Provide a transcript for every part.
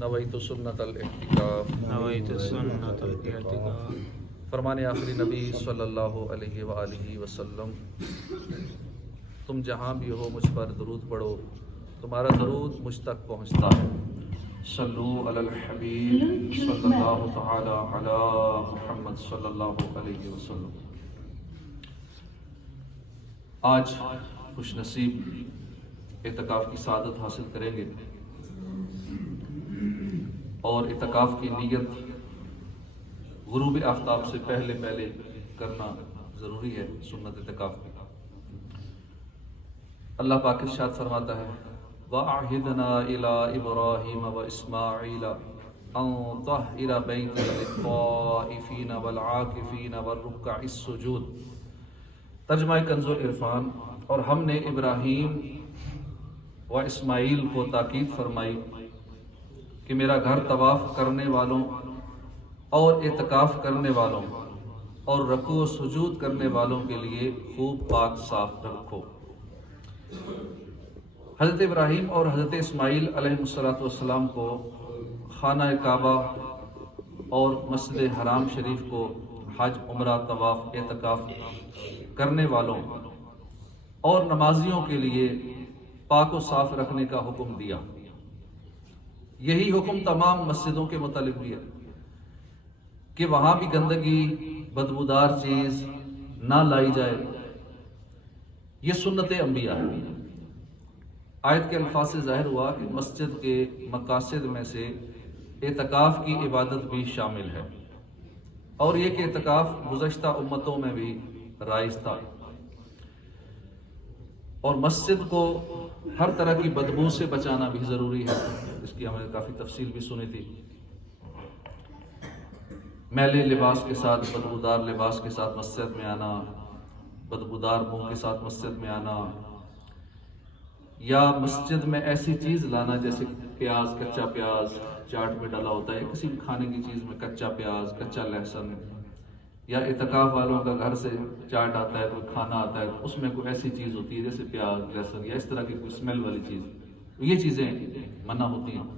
نویت سنت الاعتکاف فرمان آخری نبی صلی اللہ علیہ وآلہ وسلم، تم جہاں بھی ہو مجھ پر درود پڑھو، تمہارا درود مجھ تک پہنچتا ہے۔ صلو علی الحبیب صلی اللہ تعالی علی محمد صلی اللہ علیہ وسلم۔ آج خوش نصیب اعتکاف کی سعادت حاصل کریں گے، اور اعتکاف کی نیت غروب آفتاب سے پہلے کرنا ضروری ہے، سنت اعتکاف کی۔ اللہ پاک ارشاد فرماتا ہے وَأَعْهِدْنَا إِلَىٰ إِبْرَاهِيمَ وَإِسْمَاعِيلَ أَن طَهِّرَ بَيْتِيَ لِلطَّائِفِينَ وَالْعَاكِفِينَ وَالرُّكَّعِ السُّجُودِ۔ ترجمہ کنز العرفان۔ اور ہم نے ابراہیم و اسماعیل کو تاکید فرمائی کہ میرا گھر طواف کرنے والوں اور اعتکاف کرنے والوں اور رکوع و سجود کرنے والوں کے لیے خوب پاک صاف رکھو۔ حضرت ابراہیم اور حضرت اسماعیل علیہ السلام کو خانہ کعبہ اور مسجد حرام شریف کو حج، عمرہ، طواف، اعتکاف کرنے والوں اور نمازیوں کے لیے پاک و صاف رکھنے کا حکم دیا۔ یہی حکم تمام مسجدوں کے متعلق بھی ہے کہ وہاں بھی گندگی، بدبودار چیز نہ لائی جائے۔ یہ سنت انبیاء ہے۔ آیت کے الفاظ سے ظاہر ہوا کہ مسجد کے مقاصد میں سے اعتکاف کی عبادت بھی شامل ہے، اور یہ کہ اعتکاف گزشتہ امتوں میں بھی رائج تھا، اور مسجد کو ہر طرح کی بدبو سے بچانا بھی ضروری ہے۔ اس کی ہم نے کافی تفصیل بھی سنی تھی۔ میلے لباس کے ساتھ، بدبودار لباس کے ساتھ مسجد میں آنا، بدبودار منہ کے ساتھ مسجد میں آنا، یا مسجد میں ایسی چیز لانا جیسے پیاز، کچا پیاز چاٹ میں ڈالا ہوتا ہے، کسی کھانے کی چیز میں کچا پیاز، کچا لہسن، یا اعتکاف والوں کا گھر سے چاٹ آتا ہے، کوئی کھانا آتا ہے، اس میں کوئی ایسی چیز ہوتی ہے جیسے پیاز، لہسن، یا اس طرح کی کوئی اسمیل والی چیز، یہ چیزیں منع ہوتی ہیں۔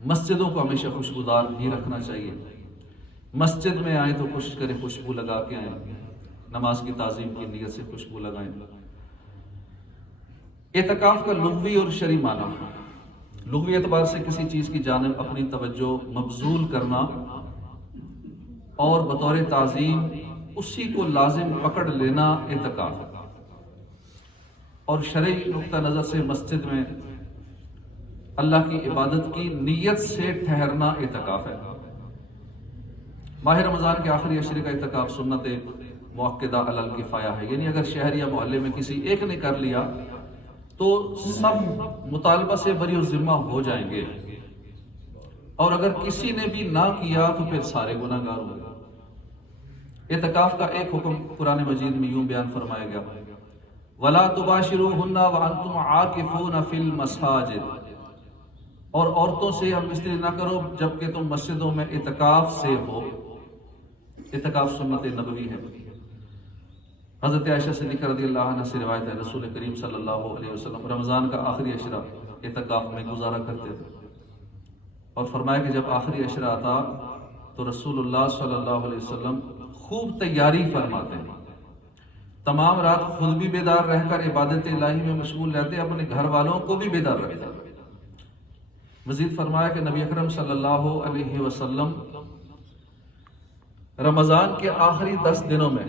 مسجدوں کو ہمیشہ خوشبودار ہی رکھنا چاہیے۔ مسجد میں آئیں تو کوشش کریں خوشبو لگا کے آئیں، نماز کی تعظیم کی نیت سے خوشبو لگائیں۔ اعتکاف کا لغوی اور شرعی معنی، لغوی اعتبار سے کسی چیز کی جانب اپنی توجہ مبذول کرنا اور بطور تعظیم اسی کو لازم پکڑ لینا اعتکاف ہے، اور شرعی نقطہ نظر سے مسجد میں اللہ کی عبادت کی نیت سے ٹھہرنا اعتکاف ہے۔ ماہ رمضان کے آخری عشرے کا اعتکاف سنت مؤکدہ علی الکفایہ ہے، یعنی اگر شہر یا محلے میں کسی ایک نے کر لیا تو سب مطالبہ سے بری الذمہ ہو جائیں گے، اور اگر کسی نے بھی نہ کیا تو پھر سارے گناہ گار ہوں گے۔ اعتکاف کا ایک حکم قرآن مجید میں یوں بیان فرمایا گیا وَلَا تُبَاشِرُوهُنَّ وَأَنْتُمْ عَاكِفُونَ فِي الْمَسَاجِدِ، اور عورتوں سے ہم مصری نہ کرو جبکہ تم مسجدوں میں اعتکاف سے ہو۔ اعتکاف سنت نبوی ہے۔ حضرت عائشہ صدیقہ رضی اللہ عنہ سے روایت ہے رسول کریم صلی اللہ علیہ وسلم رمضان کا آخری عشرہ اعتکاف میں گزارا کرتے تھے، اور فرمایا کہ جب آخری عشرہ آتا تو رسول اللہ صلی اللہ علیہ وسلم خوب تیاری فرماتے ہیں، تمام رات خود بھی بیدار رہ کر عبادت الہی میں مشغول رہتے، اپنے گھر والوں کو بھی بیدار رکھتے۔ مزید فرمایا کہ نبی اکرم صلی اللہ علیہ وسلم رمضان کے آخری 10 دنوں میں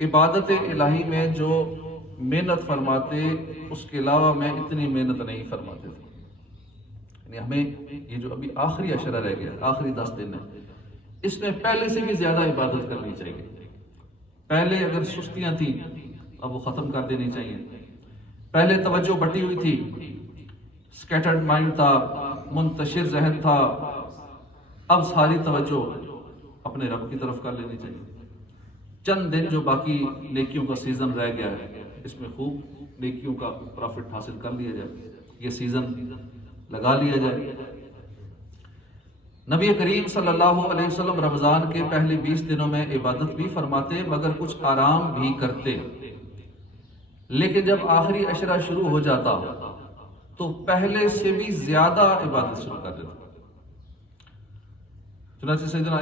عبادت الہی میں جو محنت فرماتے اس کے علاوہ میں اتنی محنت نہیں فرماتے تھے۔ یعنی ہمیں یہ جو ابھی آخری عشرہ رہ گیا، آخری 10 دن ہے، اس میں پہلے سے بھی زیادہ عبادت کرنی چاہیے۔ پہلے اگر سستیاں تھیں اب وہ ختم کر دینی چاہیے۔ پہلے توجہ بٹی ہوئی تھی، سکیٹرڈ مائنڈ تھا، منتشر ذہن تھا، اب ساری توجہ اپنے رب کی طرف کر لینی چاہیے۔ چند دن جو باقی نیکیوں کا سیزن رہ گیا ہے، اس میں خوب نیکیوں کا پروفٹ حاصل کر لیا جائے، یہ سیزن لگا لیا جائے۔ نبی کریم صلی اللہ علیہ وسلم رمضان کے پہلے 20 دنوں میں عبادت بھی فرماتے مگر کچھ آرام بھی کرتے، لیکن جب آخری عشرہ شروع ہو جاتا تو پہلے سے بھی زیادہ عبادت شروع کر دیتا. چنانچہ سیدنا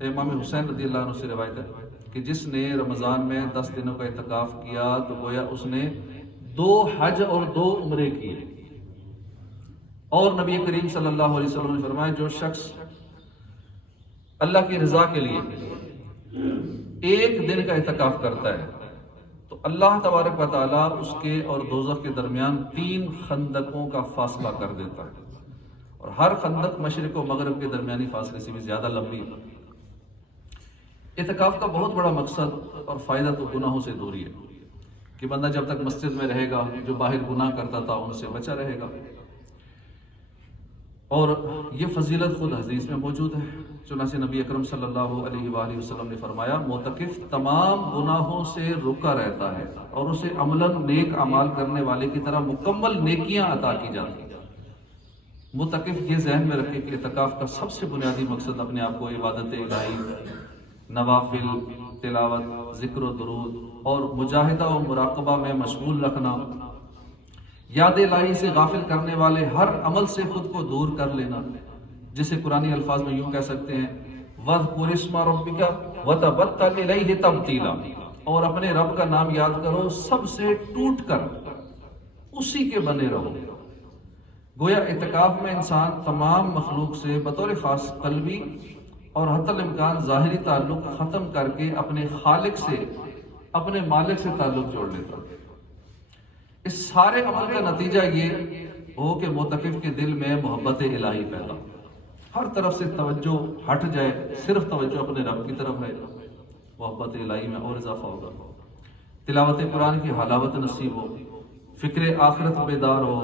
امام حسین رضی اللہ عنہ سے روایت ہے کہ جس نے رمضان میں 10 دنوں کا اعتکاف کیا تو گویا اس نے 2 حج اور 2 عمرے کیے. اور نبی کریم صلی اللہ علیہ وسلم نے فرمایا جو شخص اللہ کی رضا کے لیے 1 دن کا اعتکاف کرتا ہے تو اللہ تبارک و تعالیٰ اس کے اور دوزخ کے درمیان 3 خندقوں کا فاصلہ کر دیتا ہے، اور ہر خندق مشرق و مغرب کے درمیانی فاصلے سے بھی زیادہ لمبی ہے. اعتکاف کا بہت بڑا مقصد اور فائدہ تو گناہوں سے دوری ہے کہ بندہ جب تک مسجد میں رہے گا جو باہر گناہ کرتا تھا ان سے بچا رہے گا. اور یہ فضیلت خود حدیث میں موجود ہے. چنانچہ نبی اکرم صلی اللہ علیہ وآلہ وسلم نے فرمایا معتکف تمام گناہوں سے رکا رہتا ہے اور اسے عملاً نیک اعمال کرنے والے کی طرح مکمل نیکیاں عطا کی جاتی ہیں. معتکف یہ ذہن میں رکھے کہ اعتکاف کا سب سے بنیادی مقصد اپنے آپ کو عبادت الہی، نوافل، تلاوت، ذکر و درود اور مجاہدہ و مراقبہ میں مشغول رکھنا، یاد الہی سے غافل کرنے والے ہر عمل سے خود کو دور کر لینا، جسے قرآنی الفاظ میں یوں کہہ سکتے ہیں وَاذْكُرِ اسْمَ رَبِّكَ وَتَبَتَّلْ إِلَيْهِ تَبْتِيلًا، اور اپنے رب کا نام یاد کرو سب سے ٹوٹ کر اسی کے بنے رہو. گویا اعتکاف میں انسان تمام مخلوق سے بطور خاص قلبی اور حتی الامکان ظاہری تعلق ختم کر کے اپنے خالق سے، اپنے مالک سے تعلق جوڑ لیتا. اس سارے عمل کا نتیجہ یہ ہو کہ معتکف کے دل میں محبت الہی پیدا، ہر طرف سے توجہ ہٹ جائے، صرف توجہ اپنے رب کی طرف ہے، محبت الہی میں اور اضافہ ہوگا. تلاوت قرآن کی حلاوت نصیب ہو، فکر آخرت بیدار ہو،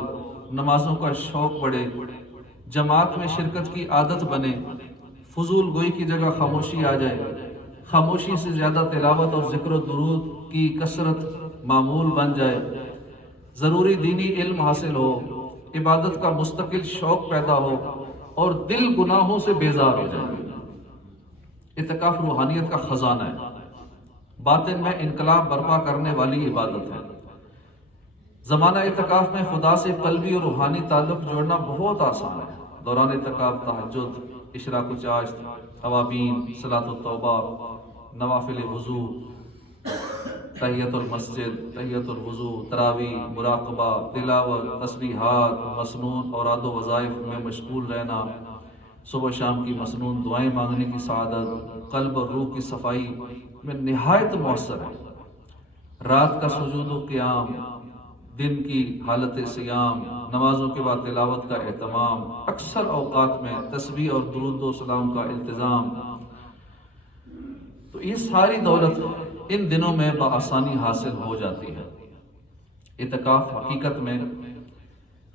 نمازوں کا شوق بڑھے، جماعت میں شرکت کی عادت بنے، فضول گوئی کی جگہ خاموشی آ جائے، خاموشی سے زیادہ تلاوت اور ذکر و درود کی کثرت معمول بن جائے، ضروری دینی علم حاصل ہو، عبادت کا مستقل شوق پیدا ہو اور دل گناہوں سے بیزار ہو جائے. اعتکاف روحانیت کا خزانہ ہے، باطن میں انقلاب برپا کرنے والی عبادت ہے. زمانہ اعتکاف میں خدا سے قلبی اور روحانی تعلق جوڑنا بہت آسان ہے. دوران اعتکاف تہجد، اشراق و چاشت، اوابین، صلاۃ التوبہ، نوافل وضو، تحیت المسجد، تحیت الوضو، تراویح، مراقبہ، تلاوت، تسبیحات، مسنون اوراد و وظائف میں مشغول رہنا، صبح شام کی مسنون دعائیں مانگنے کی سعادت قلب اور روح کی صفائی میں نہایت مؤثر ہے. رات کا سجود و قیام، دن کی حالت سیام، نمازوں کے بعد تلاوت کا اہتمام، اکثر اوقات میں تسبیح اور درود و سلام کا التزام، تو یہ ساری دولت ان دنوں میں بآسانی حاصل ہو جاتی ہے. اعتکاف حقیقت میں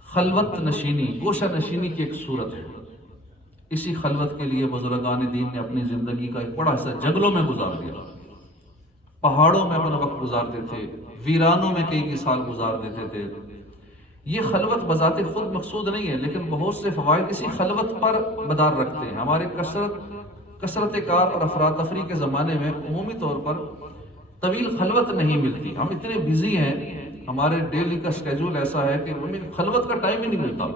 خلوت نشینی، گوشہ نشینی کی ایک صورت ہے. اسی خلوت کے لیے بزرگان دین نے اپنی زندگی کا ایک بڑا حصہ جنگلوں میں گزار دیا، پہاڑوں میں اپنا وقت گزارتے تھے، ویرانوں میں کئی سال گزار دیتے تھے. یہ خلوت بذات خود مقصود نہیں ہے، لیکن بہت سے فوائد اسی خلوت پر مدار رکھتے ہیں. ہمارے کثرت کار اور افراتفری کے زمانے میں عمومی طور پر طویل خلوت نہیں ملتی. ہم اتنے بزی ہیں، ہمارے ڈیلی کا اسکیجول ایسا ہے کہ ہمیں خلوت کا ٹائم ہی نہیں ملتا.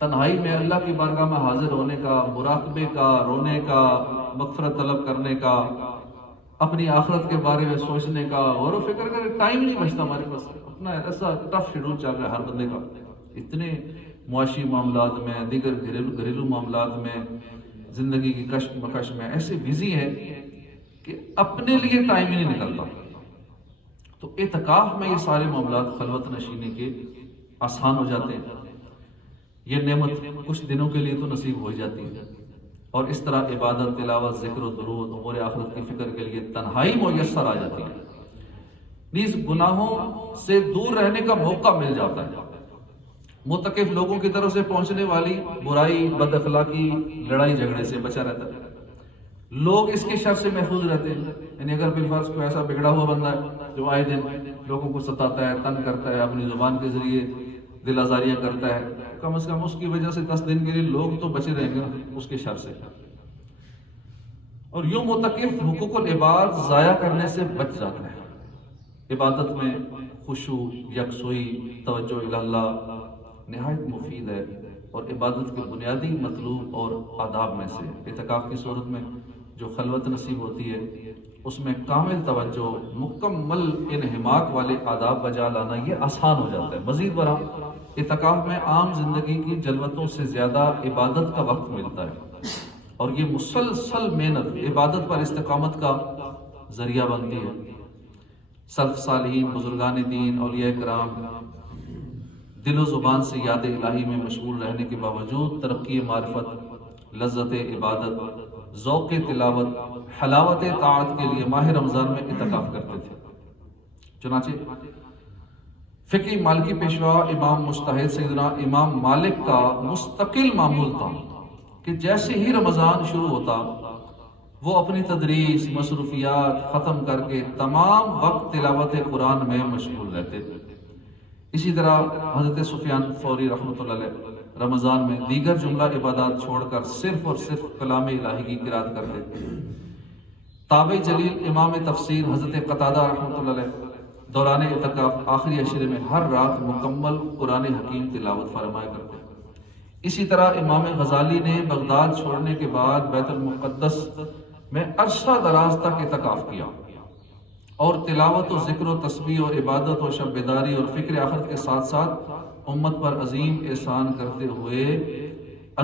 تنہائی میں اللہ کی بارگاہ میں حاضر ہونے کا، مراقبے کا، رونے کا، مغفرت طلب کرنے کا، اپنی آخرت کے بارے میں سوچنے کا، غور و فکر کا ٹائم نہیں بچتا ہمارے پاس. اپنا ایسا ٹف شیڈول چل رہا ہے ہر بندے کا، اتنے معاشی معاملات میں، دیگر گھریلو معاملات میں، زندگی کی کشم بکش میں ایسے بزی ہے کہ اپنے لیے ٹائم ہی نہیں نکلتا. تو اعتکاف میں یہ سارے معاملات خلوت نشینے کے آسان ہو جاتے ہیں. یہ نعمت کچھ دنوں کے لیے تو نصیب ہو جاتی ہے، اور اس طرح عبادت، تلاوت، ذکر و درود، امور آخرت کی فکر کے لیے تنہائی میسر آ جاتی ہے. نیز گناہوں سے دور رہنے کا موقع مل جاتا ہے. معتکف لوگوں کی طرف سے پہنچنے والی برائی، بد اخلاقی، لڑائی جھگڑے سے بچا رہتا ہے. لوگ اس کے شر سے محفوظ رہتے ہیں. یعنی اگر بالفرض کوئی ایسا بگڑا ہوا بندہ ہے جو آئے دن لوگوں کو ستاتا ہے، تنگ کرتا ہے، اپنی زبان کے ذریعے دل آزاریاں کرتا ہے، کم از کم اس کی وجہ سے 10 دن کے لیے لوگ تو بچے رہیں گے اس کے شر سے. اور یوں معتکف حقوق العباد ضائع کرنے سے بچ جاتا ہے. عبادت میں خشوع، یکسوئی، توجہ الی اللہ نہایت مفید ہے اور عبادت کے بنیادی مطلوب اور آداب میں سے۔ اعتکاف کی صورت میں جو خلوت نصیب ہوتی ہے اس میں کامل توجہ، مکمل انہماک والے آداب بجا لانا یہ آسان ہو جاتا ہے۔ مزید برآں اعتکاف میں عام زندگی کی جلوتوں سے زیادہ عبادت کا وقت ملتا ہے اور یہ مسلسل محنت عبادت پر استقامت کا ذریعہ بنتی ہے۔ سلف صالحین، بزرگان دین، اولیاء کرام دل و زبان سے یاد الہی میں مشغول رہنے کے باوجود ترقی معرفت، لذت عبادت، ذوق تلاوت، حلاوت طاعت کے لیے ماہ رمضان میں اعتکاف کرتے تھے۔ چنانچہ فقی مالکی پیشوا امام مجتہد سیدنا امام مالک کا مستقل معمول تھا کہ جیسے ہی رمضان شروع ہوتا وہ اپنی تدریس، مصروفیات ختم کر کے تمام وقت تلاوت قرآن میں مشغول رہتے تھے۔ اسی طرح حضرت سفیان ثوری رحمۃ اللہ علیہ رمضان میں دیگر جملہ عبادات چھوڑ کر صرف اور صرف کلام الہی کی قرات کرتے تھے۔ تابعی جلیل امام تفسیر حضرت قتادہ رحمۃ اللہ علیہ دوران اعتکاف آخری عشرے میں ہر رات مکمل قرآن حکیم تلاوت فرمایا کرتے تھے۔ اسی طرح امام غزالی نے بغداد چھوڑنے کے بعد بیت المقدس میں عرصہ دراز تک اعتکاف کیا اور تلاوت و ذکر و تسبیح اور عبادت و شب بیداری اور فکر آخرت کے ساتھ ساتھ امت پر عظیم احسان کرتے ہوئے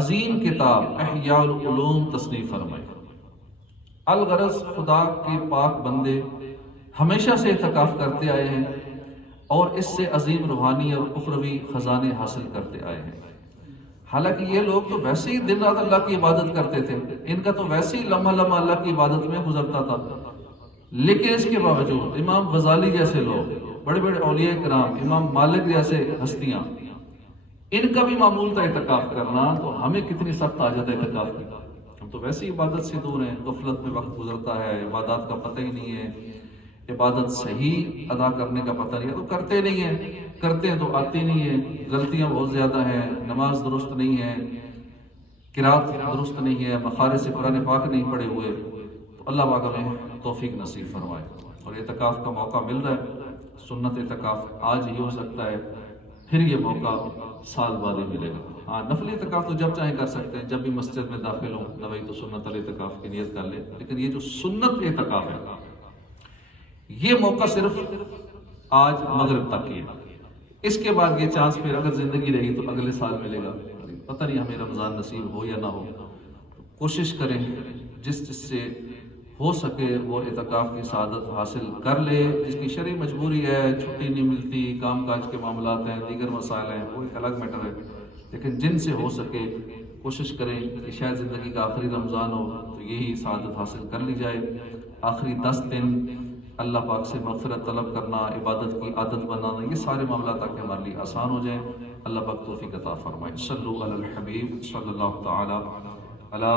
عظیم کتاب احیاء العلوم تصنیف فرمائی۔ الغرض خدا کے پاک بندے ہمیشہ سے اعتکاف کرتے آئے ہیں اور اس سے عظیم روحانی اور اخروی خزانے حاصل کرتے آئے ہیں۔ حالانکہ یہ لوگ تو ویسے ہی دن رات اللہ کی عبادت کرتے تھے، ان کا تو ویسے ہی لمحہ لمحہ اللہ کی عبادت میں گزرتا تھا، لیکن اس کے باوجود امام غزالی جیسے لوگ، بڑے بڑے اولیاء کرام، امام مالک جیسے ہستیاں، ان کا بھی معمول تھا اعتکاف کرنا، تو ہمیں کتنی سخت حاجت ہے اعتکاف کی۔ ہم تو ویسے ہی عبادت سے دور ہیں، غفلت میں وقت گزرتا ہے، عبادات کا پتہ ہی نہیں ہے، عبادت صحیح ادا کرنے کا پتہ نہیں ہے، تو کرتے نہیں ہیں، کرتے ہیں تو آتی نہیں ہے، غلطیاں بہت زیادہ ہیں، نماز درست نہیں ہے، قرات درست نہیں ہے، مخارج سے قرآن پاک نہیں پڑھے ہوئے، تو اللہ پاک ہمیں توفیق نصیب فرمائے۔ اور اعتکاف کا موقع مل رہا ہے، سنت اعتکاف آج ہی ہو سکتا ہے، پھر یہ موقع سال بعد ہی ملے گا۔ ہاں، نفلی اعتکاف تو جب چاہیں کر سکتے ہیں، جب بھی مسجد میں داخل ہوں نویت سنت الاعتکاف کی نیت کر لیں، لیکن یہ جو سنت اعتکاف ہے یہ موقع صرف آج مغرب تک ہی ہے، اس کے بعد یہ چانس پھر اگر زندگی رہی تو اگلے سال ملے گا، پتہ نہیں ہمیں رمضان نصیب ہو یا نہ ہو۔ کوشش کریں جس سے ہو سکے وہ اعتکاف کی سعادت حاصل کر لے۔ جس کی شرعی مجبوری ہے، چھٹی نہیں ملتی، کام کاج کے معاملات ہیں، دیگر مسائل ہیں، وہ ایک الگ میٹر ہے، لیکن جن سے ہو سکے کوشش کریں کہ شاید زندگی کا آخری رمضان ہو تو یہی سعادت حاصل کر لی جائے۔ آخری 10 دن اللہ پاک سے مغفرت طلب کرنا، عبادت کی عادت بنانا، یہ سارے معاملات تاکہ ہمارے لیے آسان ہو جائیں۔ اللہ پاک توفیق عطا فرمائے۔ صلو علی الحبیب صلی اللہ تعالی علی